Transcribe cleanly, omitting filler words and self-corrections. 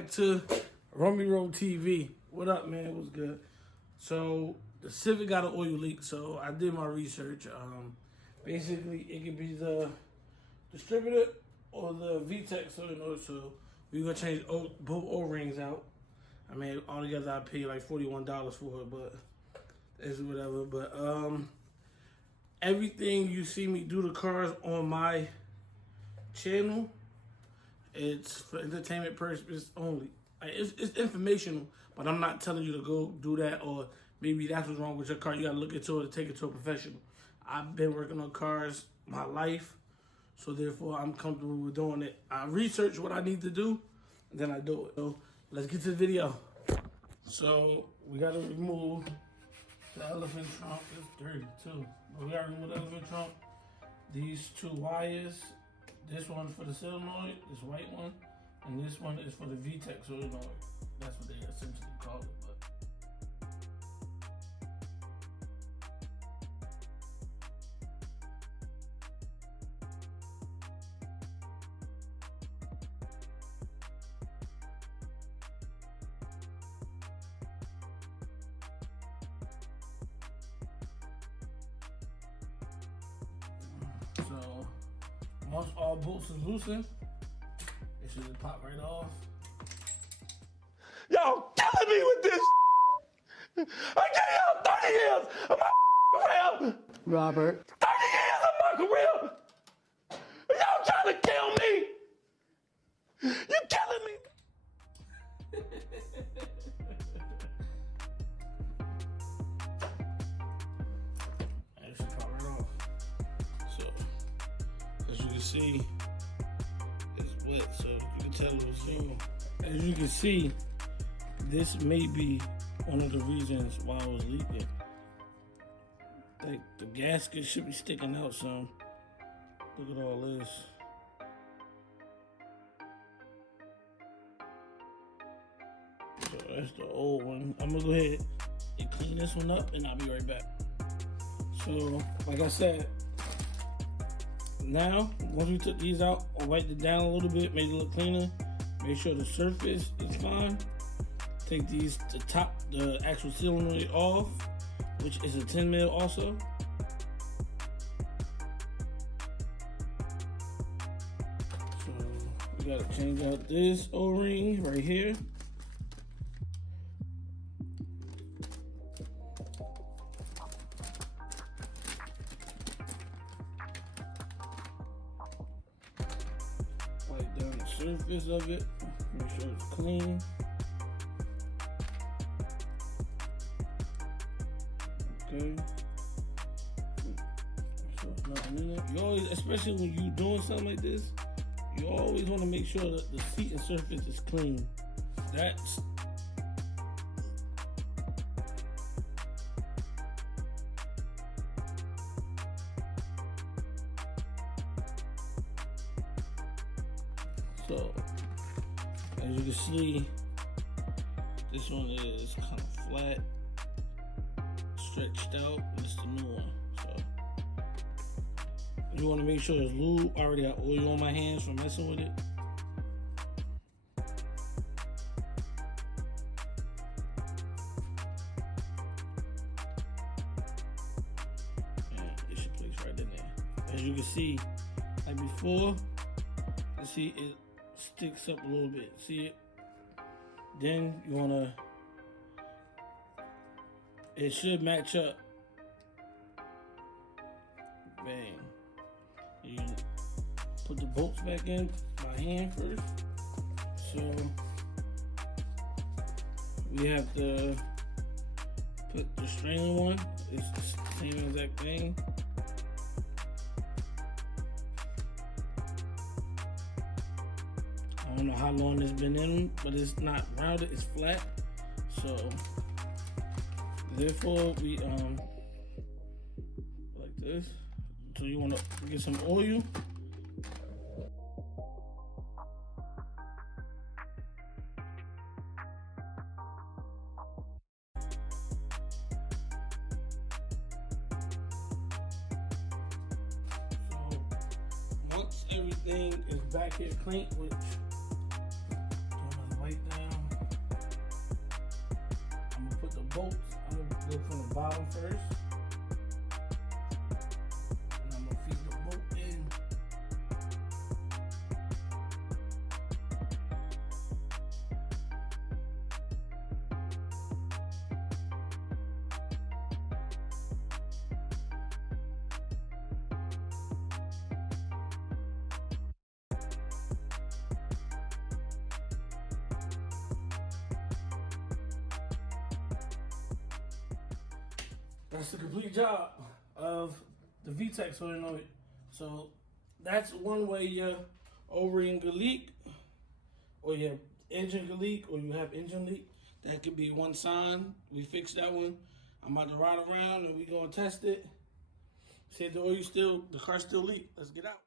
back to Rummy Road TV. What up, man? What's good? So the Civic got an oil leak, so I did my research. Basically, it could be the distributor or the Vtec solenoid. So we're gonna change both O-rings out. I mean, altogether I paid like $41 for it, but it's whatever. But everything you see me do the cars on my channel, it's for entertainment purposes only. Like, it's informational, but I'm not telling you to go do that, or maybe that's what's wrong with your car. You gotta look into it and take it to a professional. I've been working on cars my life, so therefore I'm comfortable with doing it. I research what I need to do, and then I do it. So let's get to the video. So we gotta remove the elephant trunk. It's dirty too, but we gotta remove the elephant trunk. These two wires. This one for the solenoid, this white one, and this one is for the Vtec solenoid. That's what they essentially call it. But so once all bolts is loosened, it should pop right off. Y'all killing me with this. I gave y'all 30 years of my career. Robert. 30 years of my career. Y'all trying to kill me. You killing me. It should pop right off. So, as you can see, it's wet, so you can tell it was so. As you can see, this may be one of the reasons why I was leaking. Like, the gasket should be sticking out some. Look at all this. So that's the old one. I'm gonna go ahead and clean this one up, and I'll be right back. So, like I said, now, once we took these out, I wiped it down a little bit, made it look cleaner. Make sure the surface is fine. Take these, the actual solenoid off, which is a 10 mil also. So we gotta change out this O-ring right here. Wipe down the surface of it, make sure it's clean. Okay. So it's nothing in it. You always, especially when you're doing something like this, you always want to make sure that the seat and surface is clean. That's so, as you can see, this one is kind of flat, stretched out. It's the new one. So you want to make sure there's lube. I already got oil on my hands from messing with it. And it should place right in there. As you can see, like before, you see it sticks up a little bit. See it? Then you want to, it should match up. Bang. You put the bolts back in by hand first. So we have to put the strainer one. It's the same exact thing. I don't know how long it's been in, but it's not rounded, it's flat. So therefore we like this. So you want to get some oil. So once everything is back here clean, which I'm gonna wipe down. That's the complete job of the Vtec solenoid. So that's one way your O-ring could leak, or your engine could leak, or you have engine leak. That could be one sign. We fixed that one. I'm about to ride around and we gonna test it. See if the car still leak. Let's get out.